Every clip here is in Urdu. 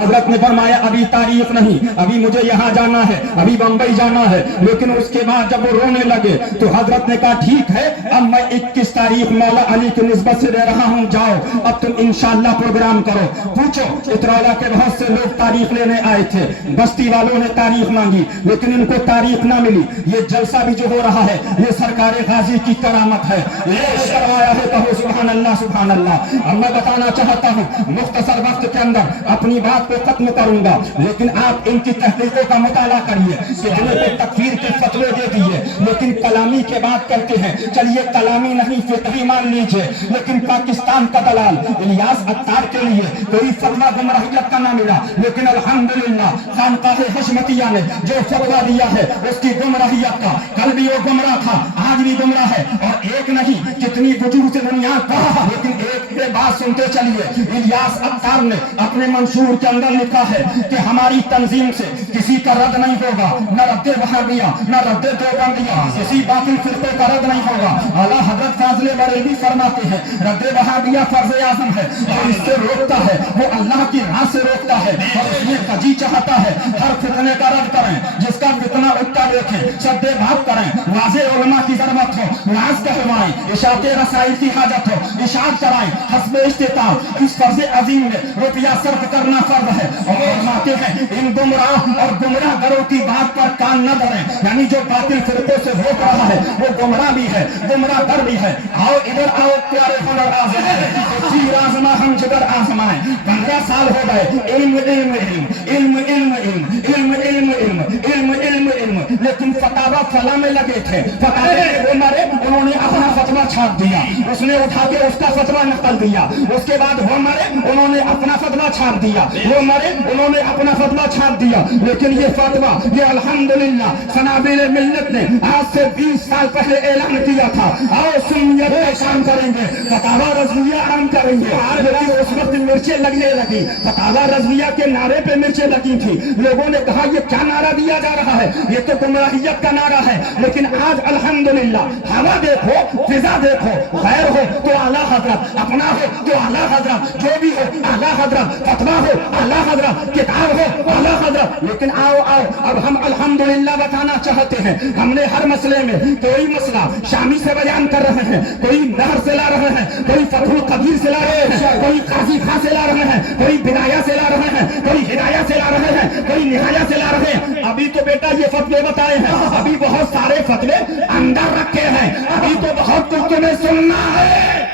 حضرت نے فرمایا ابھی تاریخ نہیں، ابھی مجھے یہاں جانا ہے، ابھی بمبئی جانا ہے. لیکن اس کے بعد جب وہ رونے لگے تو حضرت نے کہا ٹھیک ہے، اب میں 21 تاریخ مولا علی کی نسبت سے دے رہا ہوں، جاؤ اب تم انشاءاللہ پروگرام کرو. پوچھو اترولہ کے بہت سے لوگ تاریخ لینے آئے تھے، بستی والوں نے تاریخ مانگی لیکن ان کو تاریخ نہ ملی. یہ جلسہ بھی جو ہو رہا ہے یہ سرکار غازی کی کرامت ہے، یہ کروایا ہے. کہو سبحان اللہ سبحان اللہ. اب میں بتانا چاہتا ہوں مختصر وقت کے اندر اپنی بات کو ختم کروں گا، لیکن آپ ان کی تحقیقوں کا مطالعہ کریے. کتنے کو تکفیر کے فتوے دے دیے لیکن کلامی کے بات کرتے ہیں. چلیے کلامی نہیں فقہی مان لیجئے، لیکن پاکستان کا دلال الیاس عطار کے لیے کوئی فتویٰ گمراہیت کا نہ ملا، لیکن الحمدللہ خانقاہ حشمتیہ نے جو فتویٰ دیا ہے اس کی گمراہیت کا، کل بھی وہ گمراہ تھا آج بھی گمراہ ہے. اور ایک نہیں کتنی وجوہ سے بنیاد کہا، لیکن ایک کے بات سنتے چلیے. الیاس عطار نے اپنے منشور کے اندر لکھا ہے کہ ہماری تنظیم سے کسی کا رد نہیں ہوگا، نہ رد وہابیہ نہ رد دیوبندیہ، کسی باطل فرقے کا رد نہیں ہوگا. اعلیٰ حضرت فاضل بریلوی فرماتے ہیں رد وہابیہ فرض اعظم ہے اور اس سے روکتا ہے وہ اللہ کی راہ سے روکتا ہے. اور اس میں کجی چاہتا ہے ہر فتنے کا رد کریں، جس کا فتنہ اٹھتا دیکھیں سد بھاگ کریں، واضح علماء کی ضرورت ہو ناز کہوائیں، اشاعت رسائل کی حاجت ہو اشاعت کرائیں حسب استطاعت. اس فرض عظیم میں روپیہ صرف کرنا فرض ہے. اور فرماتے ہیں ان گمراہ اور گمراہ گروہ کی بات پر کان نہ دھریں، یعنی جو باطل فرقوں سے روک رہا ہے وہ گمراہ بھی ہے گمراہ گر بھی ہے. آؤ ادھر آؤ پیارے ہنر آزمائیں، چیر آزما ہم جگر آزمائیں. 15 سال ہو گئے علم علم علم علم علم علم علم علم علم علم علم لیکن فتاوا فلاں میں لگے تھے. وہ مرے انہوں نے اپنا فتوا چھاپ دیا، اس نے اٹھا کے اس کا فتوا نقل دیا. اس کے بعد وہ مرے انہوں نے اپنا فتوا چھاپ دیا، وہ مرے انہوں نے اپنا فتوا چھاپ دیا. لیکن یہ فتوا یہ الحمدللہ سنابل ملت نے آج سے 20 سال پہلے اعلان کیا تھا آؤ سنیت کا کام کریں گے، فتاوا رضویہ عام کریں گے. لیکن اس وقت مرچیں لگنے لگی، فتاوا رضویہ کے نعرے پہ مرچیں لگی تھی. لوگوں نے کہا یہ کیا نعرہ دیا جا رہا ہے، یہ تو گمراہیت کا نعرہ ہے. لیکن آج الحمدللہ ہوا دیکھو فضا دیکھو، غیر ہو تو اعلیٰ حضرت، اپنا ہو تو اعلیٰ حضرت، جو بھی ہو اعلیٰ حضرت، فتوا ہو اعلیٰ حضرت، کتاب ہو اعلیٰ حضرت. لیکن آؤ آؤ اب ہم الحمدللہ بتانا چاہتے ہیں ہم نے ہر مسئلے میں کوئی مسئلہ شامی سے بیان کر رہے ہیں، کوئی نہر سے لا رہے ہیں، کوئی فتح القدیر سے لا رہے ہیں، کوئی قاضی خاں سے لا رہے ہیں، کوئی بدایہ سے لا رہے ہیں، کوئی ہدایہ سے لا رہے ہیں، کوئی نہایہ سے لا رہے ہیں. ابھی تو بیٹا یہ فتوے بتائے ہیں، ابھی بہت سارے فتوے اندر رکھے ہیں، ابھی تو بہت کچھ تمہیں سننا ہے.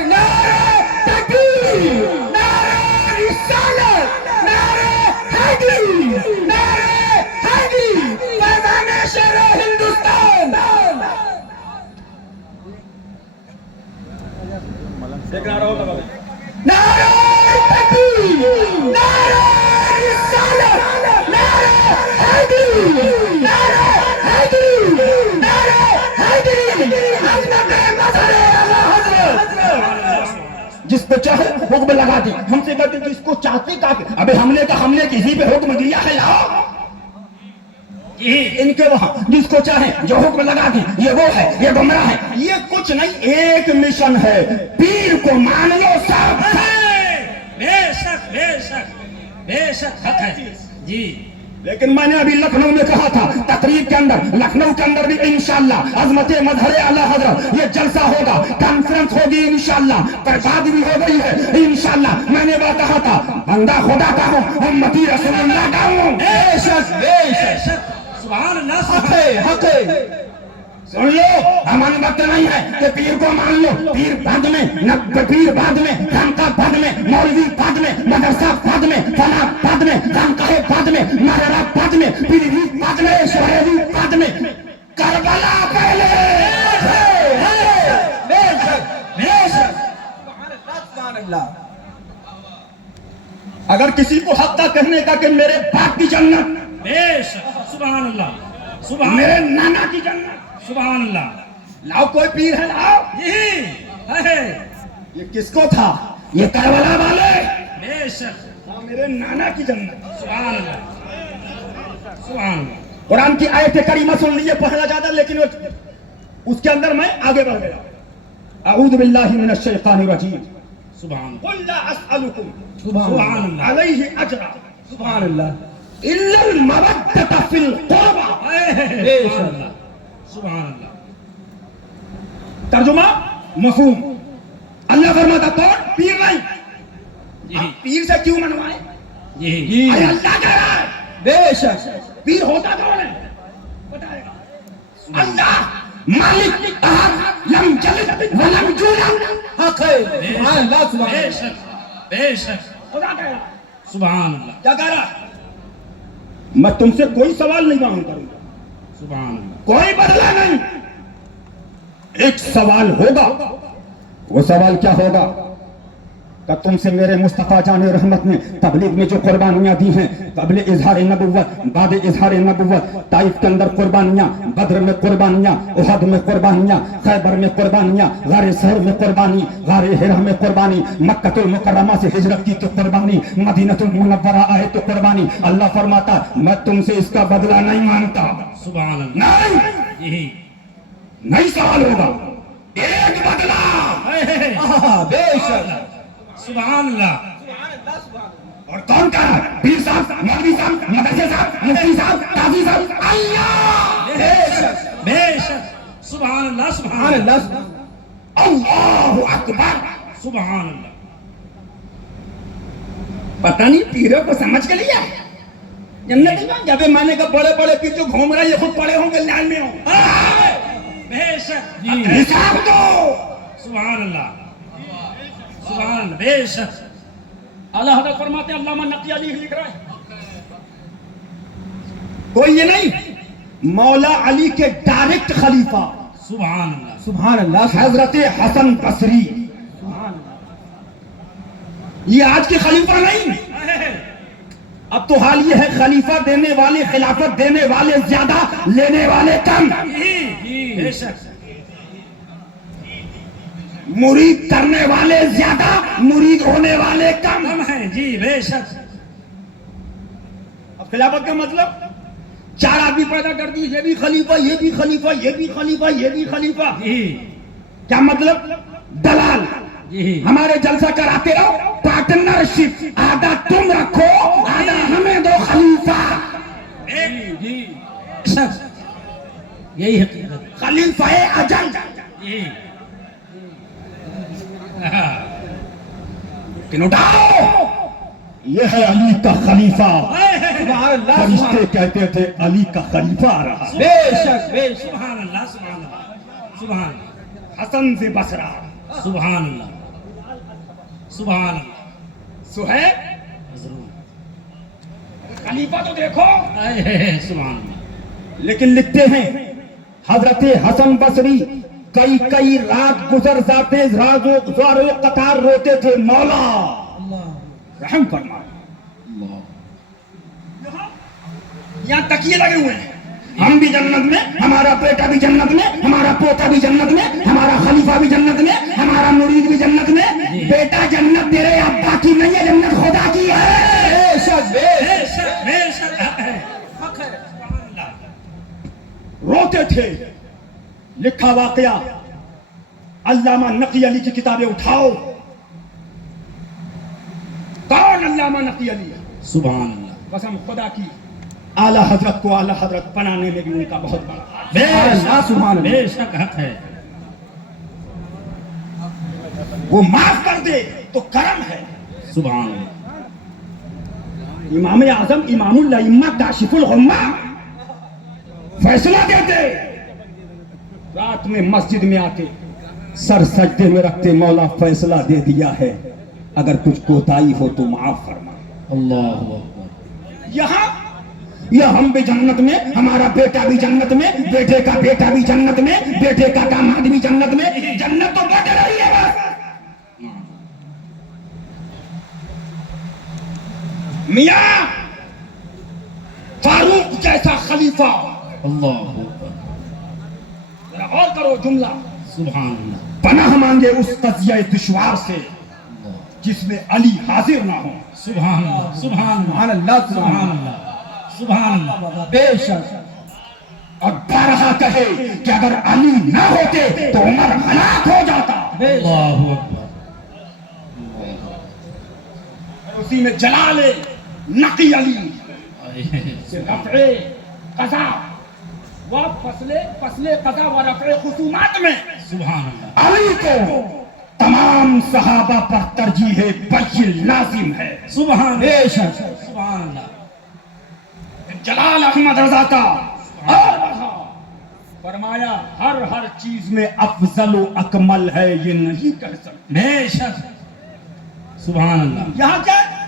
نعرہ تکبیر، نعرہ رسالت، نعرہ حیدری، نعرہ حیدری، فیضان شیر ہندوستان. نعرہ تکبیر، نعرہ رسالت، نعرہ حیدری، نعرہ حیدری، نعرہ حیدری، عظمت مظہر اعلیٰ حضرت. جس پہ چاہے حکم لگا دی، ہم سے کہتے جس کو چاہتے کافی. ابھی ہم نے کہا ہم نے کسی پہ حکم دیا ہے لاؤ، ان کے وہاں جس کو چاہے جو حکم لگا دی یہ وہ ہے یہ گمراہ ہے. یہ کچھ نہیں، ایک مشن ہے، پیر کو مان لو سب ہے. بے شک بے شک بے شک حق ہے جی. لیکن میں نے ابھی لکھنؤ میں کہا تھا تقریب کے اندر، لکھنؤ کے اندر بھی انشاءاللہ عظمت مظہر اعلیٰ حضرت یہ جلسہ ہوگا، کانفرنس ہوگی انشاءاللہ. برباد بھی ہو گئی ہے انشاءاللہ. میں نے وہ کہا تھا بندہ خدا کا ہوں امتی رسول اللہ کا ہوں. بے شک بے شک سبحان اللہ. حق ہے حق ہے. سن لو ہمارا وقت نہیں ہے کہ پیر کو مان لو، پیر بعد میں، پیر بعد میں، خانقاہ بعد میں، مولوی بعد میں، مدرسہ بعد میں، فلاں بعد میں، خانقاہ بعد میں، مرارہ بعد میں، پیری بعد میں، شہری بعد میں، کربلا پہلے. اگر کسی کو حق تھا کہنے کا کہ میرے باپ کی جنت، بے شک سبحان اللہ، سبحان میرے نانا کی جنت، سبحان اللہ. لاؤ کوئی پیر ہے لاؤ. یہی ہے. یہ کس کو تھا؟ یہ کربلا والے. بے شک میرے نانا کی جنت. سبحان اللہ سبحان اللہ. قرآن کی آیت کریمہ سن لیجیے، پڑھنا زیادہ لیکن اس کے اندر میں آگے بڑھ گیا. اعوذ باللہ من الشیطان الرجیم. سبحان قل لا اسألکم سبحان اللہ علیہ اجرا سبحان اللہ الا المودۃ فی القربى. سبحان اللہ سبحان اللہ. ترجمہ مفہوم. اللہ فرماتا کون؟ پیر نہیں. جی پیر سے کیوں منوائے؟ جی جی ارے اللہ کہہ رہا ہے بے شک پیر ہوتا کون ہے؟ بتائے گا اللہ مالک احد لم یلد ولم یولد. حق ہے سبحان اللہ سبحان بے اللہ شک بے شک. خدا کہہ رہا ہے. سبحان اللہ کیا کہہ رہا ہے؟ میں تم سے کوئی سوال نہیں معلوم کروں گا, سبحان اللہ. کوئی بدلہ نہیں. ایک سوال ہوگا. وہ سوال کیا ہوگا کہ تم سے میرے مصطفیٰ جان رحمت نے تبلیغ میں جو قربانیاں دی ہیں قبل اظہار نبوت بعد اظہار نبوت, طائف کے اندر قربانیاں, بدر میں قربانیاں, احد میں قربانیاں, خیبر میں قربانیاں, غار سہر میں قربانی, غار حرا میں قربانی, مکہ المکرمہ سے ہجرت کی تو قربانی, مدینہ المنورہ آئے تو قربانی. اللہ فرماتا میں تم سے اس کا بدلہ نہیں مانگتا. سبحان اللہ. نہیں, جی نہیں سوال ہوگا. ایک بدلہ. بے شک سبحان اللہ. اور کون کہا؟ پیر صاحب, مولوی صاحب, مدرسے صاحب, مفتی صاحب, قاضی صاحب. اللہ بے شک بے شک. سبحان اللہ سبحان سبحان اللہ اللہ اللہ اکبر. سبحان اللہ. پتہ نہیں پیروں کو سمجھ کے لیا جنت میں. جب میں نے کہا بڑے بڑے پیر جو گھوم رہے ہیں یہ خود پڑے ہوں گے لائن میں ہوں. بے شک. جی حساب دو. سبحان اللہ سبحان اللہ. بے شک. اللہ حضرت فرماتے ہیں علامہ نقی علی لکھ رہا ہے کوئی یہ نہیں, مولا علی کے ڈائریکٹ خلیفہ سبحان اللہ سبحان اللہ حضرت حسن بصری. یہ آج کے خلیفہ نہیں. اب تو حال یہ ہے خلیفہ دینے والے, خلافت دینے والے زیادہ, لینے والے کم. جی بے شک. مرید کرنے والے زیادہ, مرید ہونے والے کم. کم ہے. جی بے شک. اب خلافت کا مطلب 4 آدمی پیدا کر دی, یہ بھی خلیفہ, یہ بھی خلیفہ, یہ بھی خلیفہ, یہ بھی خلیفہ. جی کیا مطلب؟ دلال. جی ہمارے جلسہ کراتے رہو, پارٹنرشپ, آدھا تم رکھو آدھا ہمیں دو خلیفہ. جی بے شک. یہی حقیقت. خلیفہ اجل. جی لیکن اٹھاؤ, یہ ہے علی کا خلیفہ. سبحان اللہ فرشتے کہتے تھے علی کا خلیفہ آ رہا. بے شک بے شک سبحان اللہ سبحان اللہ سبحان اللہ حسن سے بصرہ, سبحان اللہ سبحان اللہ. سہیب ضرور. خلیفہ تو دیکھو. سبحان اللہ. لیکن لکھتے ہیں حضرت حسن بصری کئی کئی رات گزر جاتے, زارو قطار روتے تھے, مولا رحم فرما. یہاں تکیے لگے ہوئے ہیں, ہم بھی جنت میں, ہمارا بیٹا بھی جنت میں, ہمارا پوتا بھی جنت میں, ہمارا خلیفہ بھی جنت میں, ہمارا مرید بھی جنت میں. بیٹا جنت تیرے ابا کی نہیں ہے, جنت خدا کی ہے. بے شک بے بے شک بے شک. حق ہے. سبحان اللہ. روتے تھے. لکھا واقعہ علامہ نقی علی کی کتابیں اٹھاؤ. کون علامہ نقی علی ہے؟ سبحان اللہ. قسم خدا کی اعلیٰ حضرت کو اعلیٰ حضرت بنانے میں بھی ان کا بہت بڑا. بے اللہ سبحان شک اللہ. بے شک حق ہے. وہ معاف کر دے تو کرم ہے. سبحان اللہ. امام اعظم امام الائمہ کاشف الغمہ فیصلہ دیتے, رات میں مسجد میں آتے سر سجدے میں رکھتے, مولا فیصلہ دے دیا ہے, اگر کچھ کوتاہی ہو تو معاف فرما. اللہ اکبر. یہاں یہ ہم بھی جنت میں, ہمارا بیٹا بھی جنت میں, بیٹے کا بیٹا بھی جنت میں, بیٹے کا داماد بھی جنت میں. جنت تو بڑھ رہی ہے بس. میاں فاروق جیسا خلیفہ. اللہ اکبر. ذرا غور کرو جملہ. سبحان اللہ. پناہ مانگے اس قضیہ دشوار سے جس میں علی حاضر نہ ہو. سبحان اللہ سبحان سبحان اللہ اللہ سبحان اللہ سبحان اللہ. بے شک اور بارہا کہے کہ اگر علی نہ ہوتے تو عمر ہلاک ہو جاتا. بے شک اللہ اکبر. اسی میں جلال نقی علی سے رفع قضا و فصل قضا و رفع خصومات میں سبحان اللہ علی کو تمام صحابہ پر ترجیح بیع لازم ہے. سبحان بے اللہ شک سبحان اللہ جلال احمد رضا کا اور رہا فرمایا ہر چیز میں افضل و اکمل ہے یہ نہیں کہہ سکتے. بے شک سبحان اللہ یہاں کیا ہے؟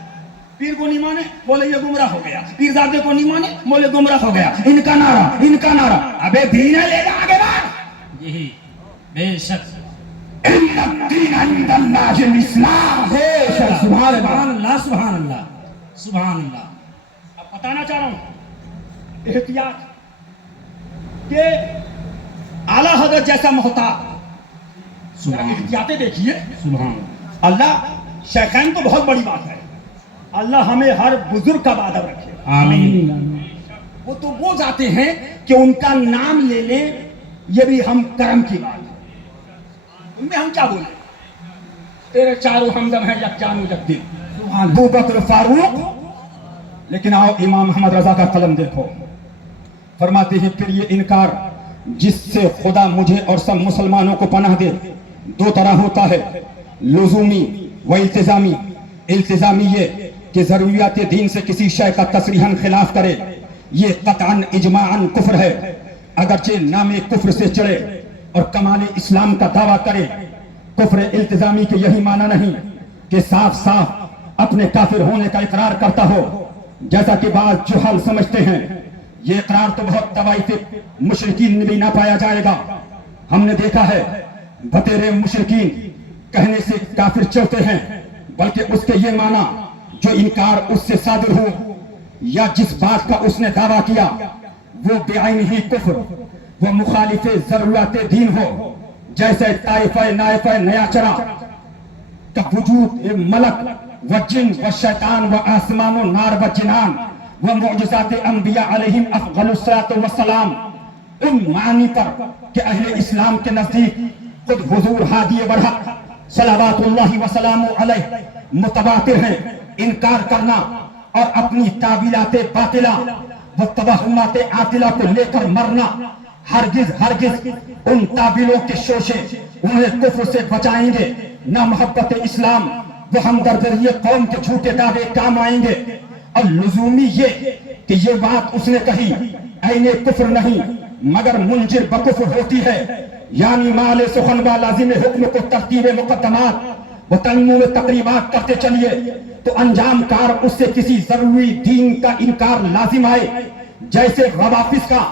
پیر کو نہیں مانے بولے یہ گمراہ ہو گیا, پیرزادے کو نہیں مانے بولے گمراہ ہو گیا. ان کا نعرہ ابے دین ہے, لے جا آگے بڑھ. یہی بے شک ان الدین عند اللہ الاسلام. بے شک سبحان اللہ سبحان اللہ سبحان اللہ سبحان اللہ. اب بتانا چاہ رہا ہوں احتیاط کہ اعلیٰ حضرت جیسا محتاط سبحان اللہ احتیاطیں دیکھیے. سبحان اللہ اللہ شیخین تو بہت بڑی بات ہے, اللہ ہمیں ہر بزرگ کا بادب رکھے. آمین. وہ تو وہ جاتے ہیں کہ ان کا نام لے لیں, یہ بھی ہم کرم کی بات ہے. ان میں ہم کیا بولیں, تیرے چاروں ہمدم ہیں یک جان و یک دل, ابو بکر فاروق. لیکن آؤ امام محمد رضا کا قلم دیکھو, فرماتے ہیں پھر یہ انکار جس سے خدا مجھے اور سب مسلمانوں کو پناہ دے دو طرح ہوتا ہے, لزومی و التزامی. التزامی یہ کہ ضروریات دین سے کسی شے کا تصریحاً خلاف کرے, یہ قطعاً اجماعاً کفر ہے, اگرچہ نام کفر سے چڑھے اور کمال اسلام کا دعویٰ کرے. کفر التزامی کے یہی معنی نہیں کہ صاف صاف اپنے کافر ہونے کا اقرار کرتا ہو, جیسا کہ بعض جہال سمجھتے ہیں. یہ اقرار تو بہت طوائف مشرکین میں بھی نہ پایا جائے گا. ہم نے دیکھا ہے بتیرے مشرکین کہنے سے کافر چڑھتے ہیں, بلکہ اس کے یہ معنی جو انکار اس سے صادر ہو یا جس بات کا اس نے دعویٰ کیا وہ بعین ہی کفر وہ مخالف ضرورت دین ہو, جیسے طائفہ نائفہ نیا چرا کا وجود ملک و جن و شیطان و آسمان و نار و جنان و معجزات انبیاء علیہم افضل الصلاۃ والسلام. ان معنی پر کہ اہل اسلام کے نزدیک خود حضور ہادی برحق صلوات اللہ وسلام علیہ متواتر ہیں. انکار کرنا اور اپنی تعویلات باطلہ و توہمات عاطلہ کو لے کر مرنا ہرگز ان تعویلوں کے شوشے انہیں کفر سے بچائیں گے, نہ محبت اسلام وہ ہمدردی قوم کے جھوٹے دعوے کام آئیں گے. اور لزومی یہ کہ یہ بات اس نے کہی عین کفر نہیں مگر منجر بکفر ہوتی ہے, یعنی مال سخن و لازم حکم کو ترتیب مقدمات و تنمو تقریبات کرتے چلیے تو انجام کار اس سے کسی ضروری دین کا انکار لازم آئے, جیسے روافظ کا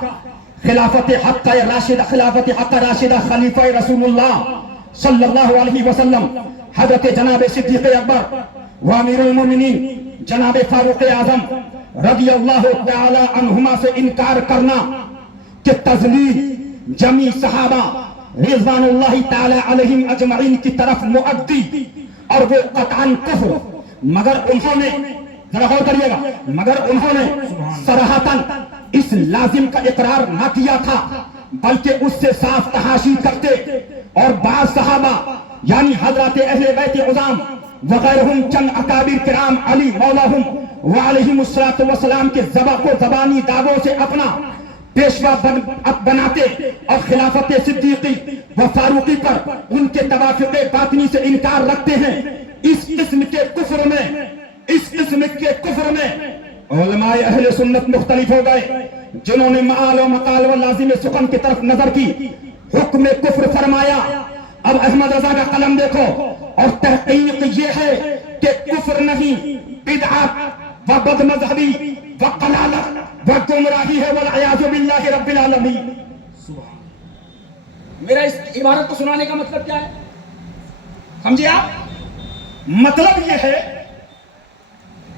خلافت حق راشدہ خلیفہ رسول اللہ صلی اللہ علیہ وسلم حضرت جناب صدیق اکبر و امیر المومنین جناب فاروق اعظم رضی اللہ تعالی عنہما سے انکار کرنا کہ تذلیل جمی صحابہ رضوان اللہ تعالی علیہم اجمعین کی طرف مؤدی اور وہ قطعاً کفر, مگر انہوں نے ذرا غور کریے گا, مگر انہوں نے صراحتاً اس لازم کا اقرار نہ کیا تھا بلکہ اس سے صاف تحاشی کرتے, اور بعض صحابہ یعنی حضرات اہل بیت عظام وغیرہم چند اکابر کرام علی مولاہم وعلیہم الصلاۃ والسلام کے زبانی دعووں سے اپنا پیشوا بناتے اور خلافت صدیقی و فاروقی پر ان کے توافق باطنی سے انکار رکھتے ہیں. اس قسم کے کفر میں علماء اہل سنت مختلف ہو گئے, جنہوں نے معال و مقال و لازم سخن کی طرف نظر کی, حکم کفر فرمایا. اب احمد رضا کا قلم دیکھو, اور تحقیق یہ ہے کہ کفر نہیں بدعت و بد مذہبی و قلالت و گمراہی ہے والعیاذ باللہ رب العالمین. میرا اس عبارت کو سنانے کا مطلب کیا ہے سمجھے آپ؟ مطلب یہ ہے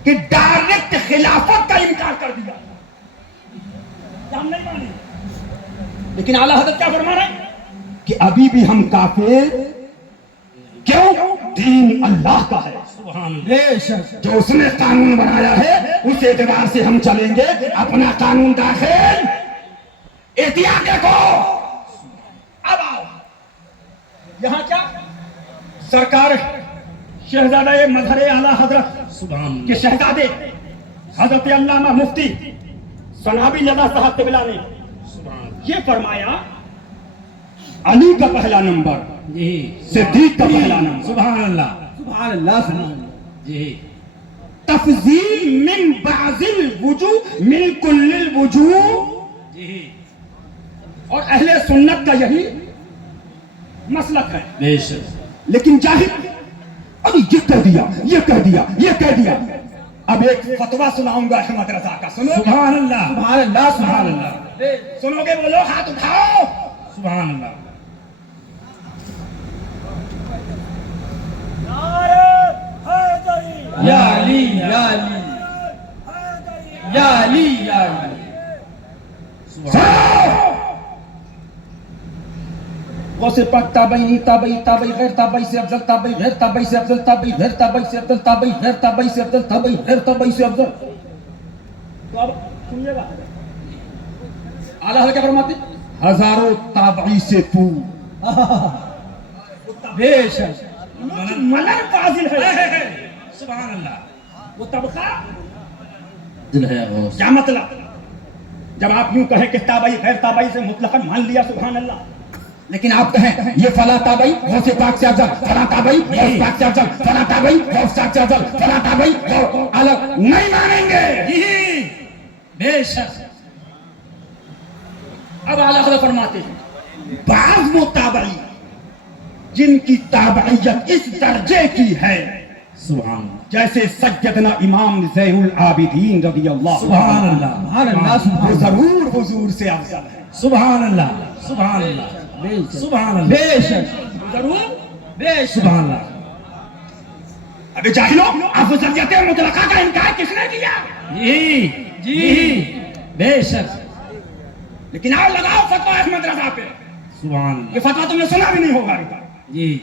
کہ ڈائریکٹ خلافت کا انکار کر دیا, ہم نہیں مانے. لیکن اعلیٰ حضرت کیا فرما رہے ہیں کہ ابھی بھی ہم کافر کیوں؟ دین اللہ کا ہے, بے شک جو اس نے قانون بنایا ہے اس اعتبار سے ہم چلیں گے. اپنا قانون داخل احتیاط دیکھو. اب آؤ یہاں کیا سرکار شہزادہ مظہر اعلیٰ حضرت سبحان کے شہزادے حضرت علامہ مفتی سنابی لدہ صاحب قبلہ نے یہ فرمایا علی کا پہلا نمبر جی صدیق کا پہلا نمبر سبحان اللہ سبحان اللہ سبحان اللہ جی تفضیل من بعض الوجوہ من کل الوجوہ جی اور اہل سنت کا یہی مسلک ہے بے شک لیکن جاہل ابھی یہ کہہ دیا یہ کہہ دیا یہ کہہ دیا اب ایک فتویٰ سناؤں گا احمد رضا کا سنو سبحان اللہ سبحان اللہ سبحان اللہ سنو گے بولو ہاتھ اٹھاؤ سبحان اللہ یا علی یا علی یا علی یا علی غوث پاک تابعی تابعی تابعی غیر تابعی سے افضل تابعی غیر تابعی سے افضل تابعی غیر تابعی سے افضل تابعی غیر تابعی سے افضل تابعی غیر تابعی سے افضل تو اب سنیے گا اعلیٰ حضرت کیا فرماتے ہیں؟ ہزاروں تابعی سے تو بے شک ملر فاضل ہے سبحان اللہ وہ طبقہ دل ہے غوث کیا مطلب جب آپ یوں کہیں کہ تابعی غیر تابعی سے مطلقاً مان لیا سبحان اللہ لیکن آپ کہیں یہ فلاں تابعی غوث پاک سے افضل فلاں تابعی غوث پاک سے افضل فلاں تابعی غوث پاک سے افضل فلاں تابعی الگ نہیں مانیں گے جی بے شک اب اعلیٰ حضرت فرماتے ہیں بعض وہ تابعی جن کی تابعیت اس درجے کی ہے سبحان اللہ جیسے سیدنا امام زین العابدین رضی اللہ سبحان اللہ سبحان اللہ وہ سبحان اللہ ضرور حضور سے افضل ہے سبحان اللہ سبحان اللہ بے شک سبحان اللہ بے شک ضرور بے شک سبحان اللہ ابھی جاہلو افضلیت مطلقہ کا انکار کس نے کیا جی جی بے شک لیکن آؤ لگاؤ فتویٰ احمد رضا پہ سبحان اللہ یہ فتویٰ تم نے سنا بھی نہیں ہوگا جی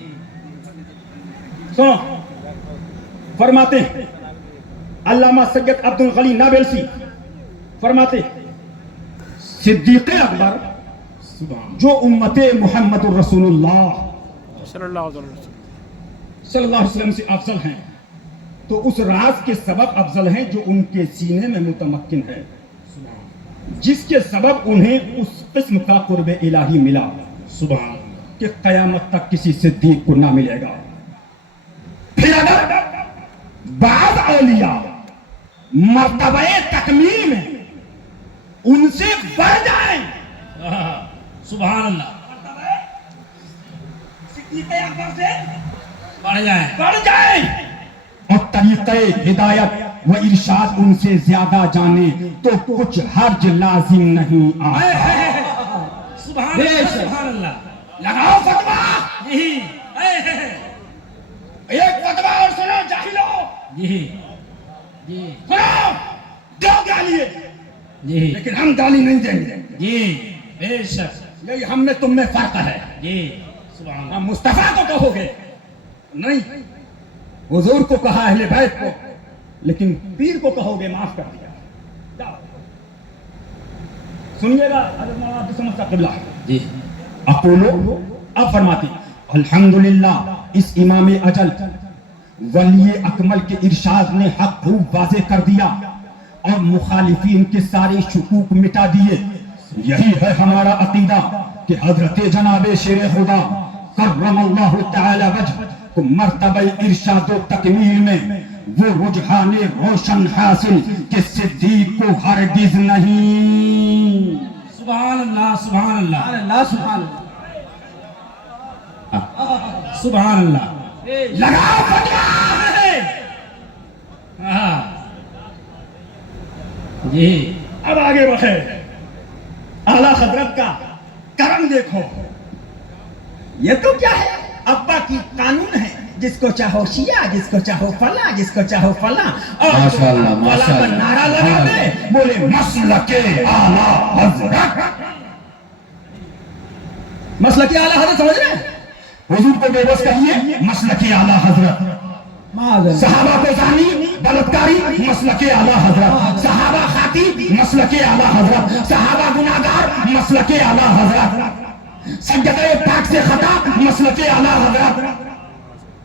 سنو فرماتے ہیں علامہ سید عبد الغنی نابلسی فرماتے ہیں صدیق اکبر سبحان جو امت محمد الرسول اللہ صلی اللہ علیہ وسلم سے افضل ہیں تو اس راز کے سبب افضل ہیں جو ان کے سینے میں متمکن ہے جس کے سبب انہیں اس قسم کا قرب الہی ملا سبحان کہ قیامت تک کسی صدیق کو نہ ملے گا پھر اگر بعض اولیاء مرتبہ تکمیل میں ان سے بڑھ جائیں اللہ سبحان اللہ صدیق اکبر سے بڑھ جائیں بڑھ جائیں اور طریقہ ہدایت و ارشاد ان سے زیادہ جانے تو کچھ حرج لازم نہیں آتا سبحان اللہ سبحان اللہ لگاؤ فتویٰ جی ایک فتویٰ اور سنو جاہلو جی جی سنو دو گالیے جی لیکن ہم گالی نہیں دیں گے جی بے شک یہی ہم میں تم میں فرق ہے جی سبحان اللہ ہم مصطفیٰ کو کہو گے نہیں حضور کو کہا اہل بیت کو لیکن پیر کو کہو گے معاف کر دیا جاؤ۔ سنیے گا حضرت مولانا عبد الصمد صاحب قبلہ جی اقولو اب فرماتے الحمدللہ اس امام اجل ولی اکمل کے ارشاد نے حق خوب واضح کر دیا اور مخالفین کے سارے شکوک مٹا دیے یہی ہے ہمارا عقیدہ کہ حضرت جناب شیر خدا کرم اللہ تعالی وجہ کو مرتبہ ارشاد و تکمیل میں وہ رجحان روشن حاصل کہ صدیق کو ہرگز نہیں سبحان اللہ سبحان اللہ سبحان اللہ سبحان اللہ سبحان اللہ لگاؤ فتویٰ ہاں جی اب آگے بڑھے اعلیٰ حضرت کا کرم دیکھو یہ تو کیا ہے ابا کی قانون ہے جس کو چاہو شیعہ جس کو چاہو فلاں جس کو چاہو فلاں اور ماشاءاللہ، فلاں ماشاءاللہ۔ پر نعرہ لگا دے بولے مسلک اعلیٰ حضرت مسلک اعلیٰ حضرت سمجھ رہے ہیں حضور کو بے بس کہیے مسلک اعلیٰ حضرت معاذ اللہ صحابہ کو زانی بلتکاری مسلک اعلیٰ حضرت صحابہ خاطی مسلک اعلیٰ حضرت صحابہ گناہگار مسلک اعلیٰ حضرت سجدہ پاک سے خطا مسلک اعلیٰ حضرت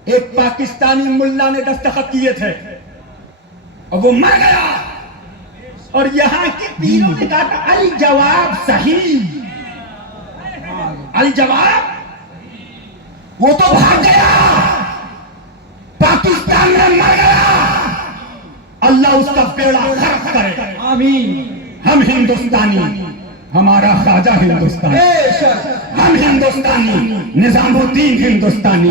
ایک پاکستانی ملا نے دستخط کیے تھے اور وہ مر گیا اور یہاں کے پیروں نے کہا تھا الجواب صحیح، الجواب، وہ تو بھاگ گیا، پاکستان میں مر گیا، اللہ اس کا بیڑا غرق کرے۔ آمین۔ ہم ہندوستانی، ہمارا خواجہ ہندوستانی، بے شک، ہم ہندوستانی، نظام الدین ہندوستانی،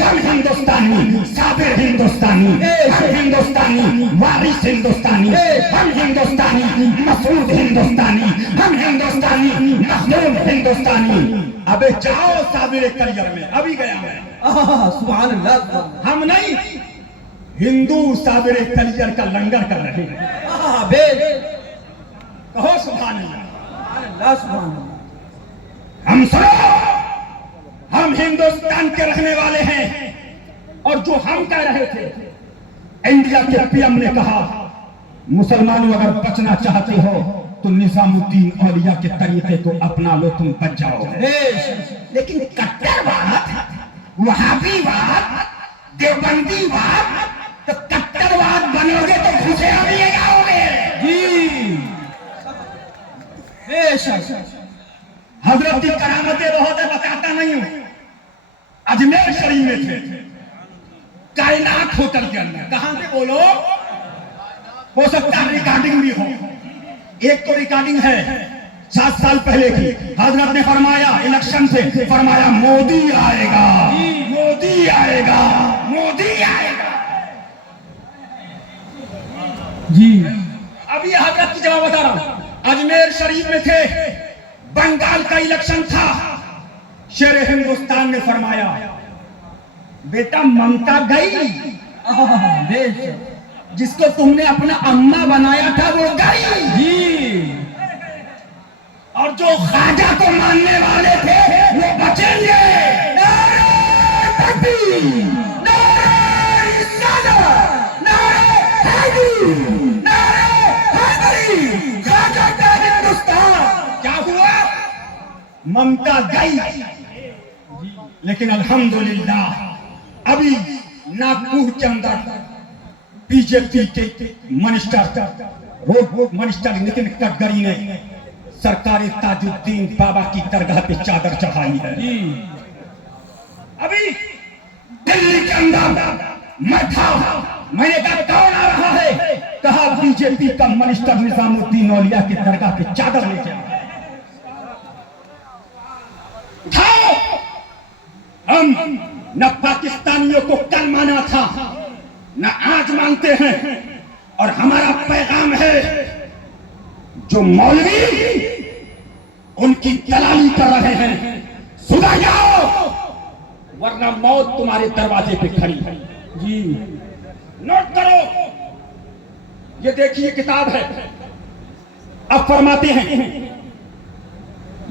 ہم ہندوستانی، صابر ہندوستانی، ہم ہندوستانی، وارث ہندوستانی، ہم ہندوستانی، مسعود ہندوستانی، ہم ہندوستانی، مخدوم ہندوستانی۔ ابے جاؤ صابر کلیئر میں، ابھی گیا میں، سبحان اللہ، ہم نہیں، ہندو صابر کلیئر کا لنگر کر رہے ہیں، بے کہو سبحان اللہ۔ اللہ، سبحان اللہ۔ ہم سنو، ہم ہندوستان کے رہنے والے ہیں، اور جو ہم کہہ رہے تھے، انڈیا کے پی ایم نے کہا مسلمانوں اگر بچنا چاہتے ہو تو نظام الدین اولیاء کے طریقے کو اپنا لو، تم بچ جاؤ گے۔ بے شک، لیکن کٹر واد، وہابی واد، دیوبندی واد، تو کٹر واد بنو گے تو گھسے ابھی جاؤ گے۔ جی، بے شک، حضرت کی کرامتیں بہت ہے، بتاتا نہیں ہوں۔ اجمیر شریف میں تھے، کائنات ہوٹل کے اندر، کہاں سے بولو، ہو سکتا ہے ریکارڈنگ بھی ہو، ایک تو ریکارڈنگ ہے 7 سال پہلے کی، حضرت نے فرمایا الیکشن سے، فرمایا مودی آئے گا، مودی آئے گا، مودی آئے گا۔ جی، ابھی حضرت کی جواب بتا رہا ہوں، اجمیر شریف میں تھے، بنگال کا الیکشن تھا، شیر ہندوستان نے فرمایا بیٹا ممتا گئی، بے شک، جس کو تم نے اپنا اماں بنایا تھا وہ گئی، جی، اور جو خواجہ کو ماننے والے تھے وہ بچیں گے۔ نعرہ تکبیر، نعرہ رسالت، نعرہ حیدری، نعرہ حیدری، خواجہ کا ہندوستان۔ کیا ہوا؟ ممتا گئی، لیکن الحمدللہ ابھی ناگپور کے اندر بی جے پی کے منسٹر نتن گڈکری نے سرکار تاج الدین بابا کی درگاہ پہ چادر چڑھائی ہے۔ ابھی دلی کے اندر میں تھا، میں نے کہا کون آ رہا ہے، کہا بی جے پی کا منسٹر نظام الدین اولیاء کی درگاہ پہ چادر لے کے آیا۔ اٹھاؤ، ہم نہ پاکستانیوں کو کل مانا تھا نہ آج مانتے ہیں، اور ہمارا پیغام ہے جو مولوی ان کی دلالی کر رہے ہیں صبح جاؤ، ورنہ موت تمہارے دروازے پہ کھڑی ہے۔ جی، نوٹ کرو، یہ دیکھیے کتاب ہے، اب فرماتے ہیں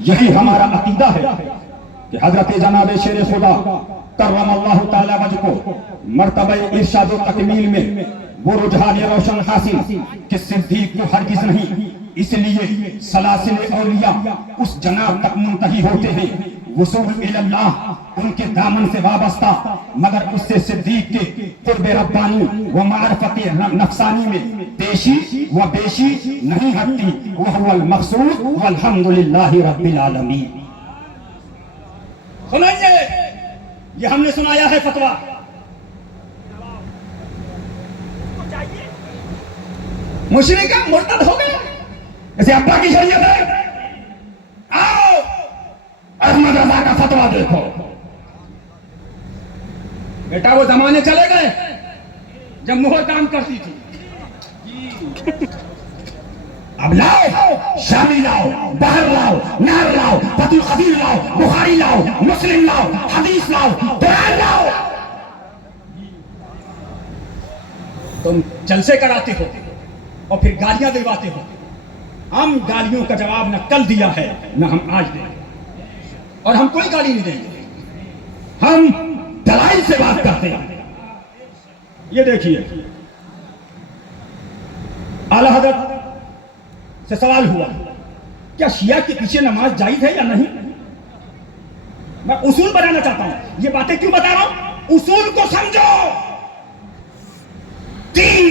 یہی ہمارا عقیدہ ہے کہ حضرت جناب شیر خدا کرم اللہ تعالی وجہ کو مرتبہ ارشاد و تکمیل میں وہ رجحان روشن حاصل کہ صدیق کو ہرگز نہیں، اس لیے سلاسل اولیاء اس جناب تک منتہی ہوتے ہیں، وصول اللہ ان کے دامن سے وابستہ، مگر اس سے صدیق کے قرب ربانی و معرفت نفسانی میں پیشی و بیشی نہیں ہٹتی، وہ المقصود والحمدللہ رب العالمین۔ سنائیے، یہ ہم نے سنایا ہے فتویٰ، مشرک مرتد ہو گئے جیسے ابا کی شریعت ہے، آؤ احمد رضا کا فتویٰ دیکھو۔ بیٹا وہ زمانے چلے گئے جب مہر کام کرتی تھی، اب لاؤ، شامی لاؤ، بحر لاؤ، نہر لاؤ، فتح القدیر لاؤ، بخاری لاؤ، مسلم لاؤ، حدیث لاؤ، قرآن لاؤ۔ تم جلسے کراتے ہو اور پھر گالیاں دلواتے ہو، ہم گالیوں کا جواب نہ کل دیا ہے نہ ہم آج دیں گے، اور ہم کوئی گالی نہیں دیں گے، ہم دلائل سے بات کرتے ہیں۔ یہ دیکھیے، اعلیٰ حضرت سے سوال ہوا کیا شیعہ کے پیچھے نماز جائز ہے یا نہیں؟ میں اصول بنانا چاہتا ہوں، یہ باتیں کیوں بتا رہا ہوں؟ اصول کو سمجھو، تین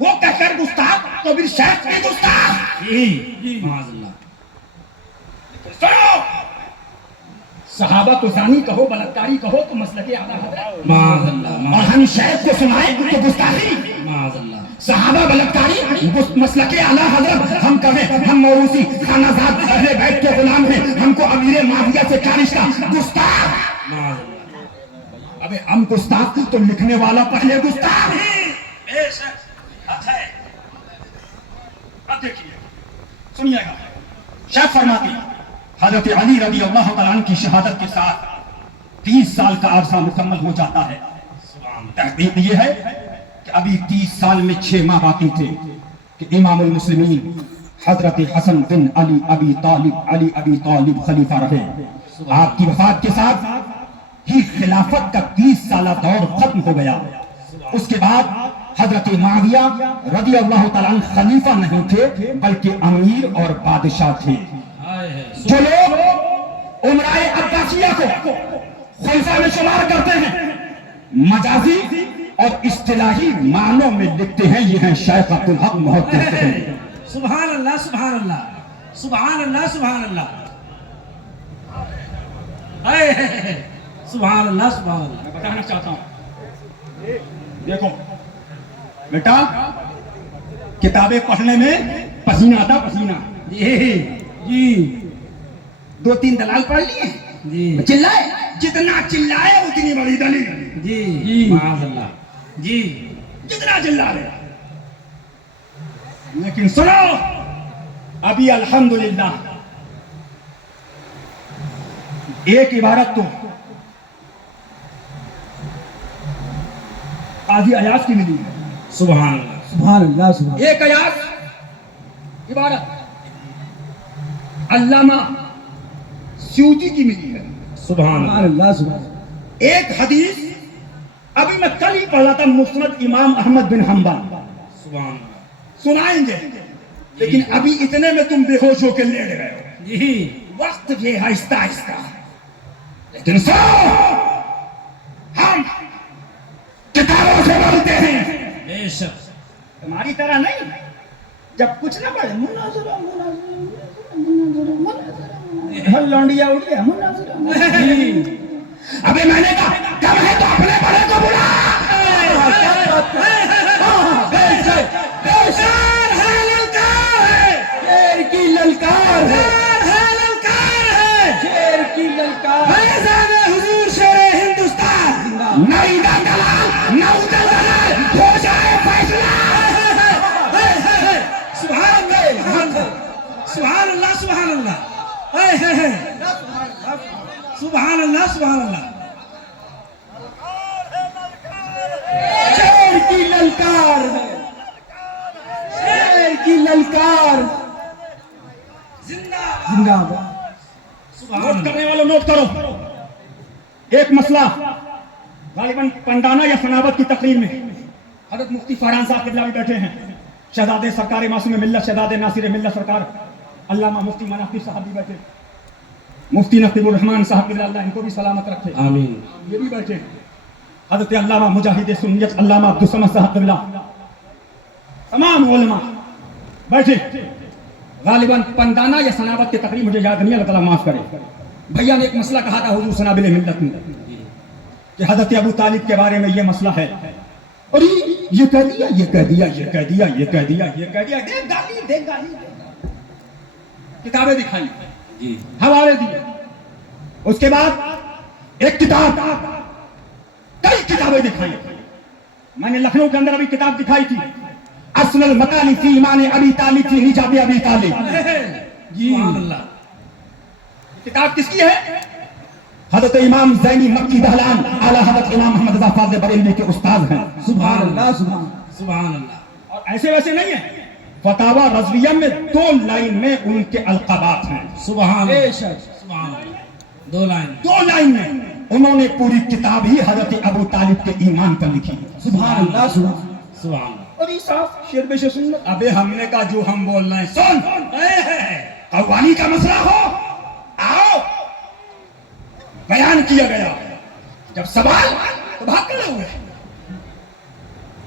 وہ کہہ کر گستاخ تو پھر شیخ بھی گستاخ. جی معاذ اللہ. سنو, صحابہ کو زانی کہو, بلاکاری کہو تو مسلک اعلیٰ حضرت, معاذ اللہ. اور ہم شیخ کو سنائیں تو گستاخی. معاذ اللہ. صحابہ بلاکاری مسلک اعلیٰ حضرت ہم کہیں ہم موروثی خانہ زاد اہل بیت کے غلام ہیں, ہم کو امیر معاویہ سے کیا رشتہ, گستاخ. معاذ اللہ. ابے ہم گستاخ تو لکھنے والا پہلے گستاخ ہے. بے شک حق ہے. اب دیکھیے, سنیے گا, شیخ فرماتے ہیں حضرت علی رضی اللہ تعالیٰ عنہ کی شہادت کے ساتھ 30 سال کا عرصہ مکمل ہو جاتا ہے. تحقیق یہ ہے کہ ابھی 30 سال میں 6 ماہ باقی تھے کہ امام المسلمین حضرت حسن بن علی ابی طالب خلیفہ رہے. آپ کی وفات کے ساتھ ہی خلافت کا 30 سالہ دور ختم ہو گیا. اس کے بعد حضرت معاویہ رضی اللہ تعالیٰ عنہ خلیفہ نہیں تھے بلکہ امیر اور بادشاہ تھے. جو لوگ عمرائے عباسیہ کو خلفاء میں شمار کرتے ہیں, مجازی اور اصطلاحی معنوں میں لکھتے ہیں یہ ہیں شیخۃ الحق محدث ہیں. سبحان اللہ سبحان اللہ سبحان اللہ سبحان اللہ. سبحان اللہ سبحان اللہ. میں بتانا چاہتا ہوں, دیکھو بیٹا, کتابیں پڑھنے میں پسینہ آتا, پسینہ. جی 2-3 دلال پڑھ لیے, جی چلائے, جتنا چلائے اتنی بڑی دلیل. جی معاذ اللہ. جی جتنا چلا رہے, لیکن سنو ابھی الحمدللہ ایک عبارت تو قاضی ایاز کی ملی ہے. سبحان اللہ. سبحان اللہ سبحان ایک ایاز عبارت علامہ سیوطی کی ملی ہے. سبحان اللہ. اللہ سبحان اللہ. ایک حدیث ابھی میں کل ہی پڑھا تھا, مسند امام احمد بن حنبل, سبحان اللہ. سنائیں گے, لیکن ابھی اتنے میں تم بے ہوش ہو کے لیٹ گئے ہو. جی وقت یہ آہستہ آہستہ, لیکن سو ہم کتابوں سے بولتے ہیں, بے شک. تمہاری طرح نہیں جب کچھ نہ پڑھے مناظرہ لونڈیا اٹھ گیا مناظرہ. ابھی میں نے کہا کم ہے تو اپنے بڑے کو بلا. شیر کی للکار ہے, شیر کی للکار. حضور شیر ہندوستان, نئی دنگلال نو دلال ہو جائے فیصلہ. سبحان اللہ سبحان اللہ سبحان اللہ. سبحان اللہ سبحان اللہ. شیر کی للکار ہے, شیر کی للکار. زندہ باد. نوٹ کرنے والوں نوٹ کرو, ایک مسئلہ غالباً پنڈانا یا سناوت کی تقریر میں حضرت مفتی فرحان صاحب قبلہ بھی بیٹھے ہیں, شہزادے سرکار معصوم ملت شہزادے ناصر ملت سرکار علامہ مفتی منافی صاحب بھی بیٹھے, مفتی نقیب الرحمان صاحب قبلہ اللہ ان کو بھی سلامت رکھے, آمین. یہ بھی بیٹھے, حضرت علامہ مجاہد سنیت علامہ عبدالصمد صاحب قبلہ, تمام علماء بیٹھے. غالباً پندانہ یا سناوت کی تقریر مجھے یاد نہیں, اللہ تعالیٰ معاف کرے. بھیا نے ایک مسئلہ کہا تھا حضور سنابل ملت میں کہ حضرت ابو طالب کے بارے میں یہ مسئلہ ہے, اور یہ کہہ دیا, یہ کہہ دیا, یہ کہہ دیا, یہ کہہ دیا, یہ کہہ دیا, دیکھ گالی. کتابیں دکھائی, جی حوالے دیے. اس کے بعد ایک کتاب, کئی کتابیں دکھائی. میں نے لکھنؤ کے اندر ابھی کتاب دکھائی تھی, اصل المقال فی ایمان ابی طالب فی نجات ابی طالب. سبحان اللہ. کتاب کس کی ہے؟ حضرت امام زینی مکی دہلان اعلیٰ حضرت امام محمد رضا فاضل بریلوی کے استاد ہیں. سبحان اللہ سبحان سبحان اللہ. اور ایسے ویسے نہیں ہے, فتاوی رضویہ میں 2 لائن میں ان کے القابات ہیں. سبحان بے اللہ. شک. سبحان اللہ. 2 لائن. 2 لائن میں انہوں نے پوری کتاب ہی حضرت ابو طالب کے ایمان پر لکھی. سبحان اللہ سبحان. سبحان اللہ. اور یہ صاف شیر بے شیر سن. ابے ہم نے کہا جو ہم بول رہے ہیں سن, قوالی کا مسئلہ ہو آؤ, بیان کیا گیا, جب سوال تو بھاگ کھڑے ہوئے.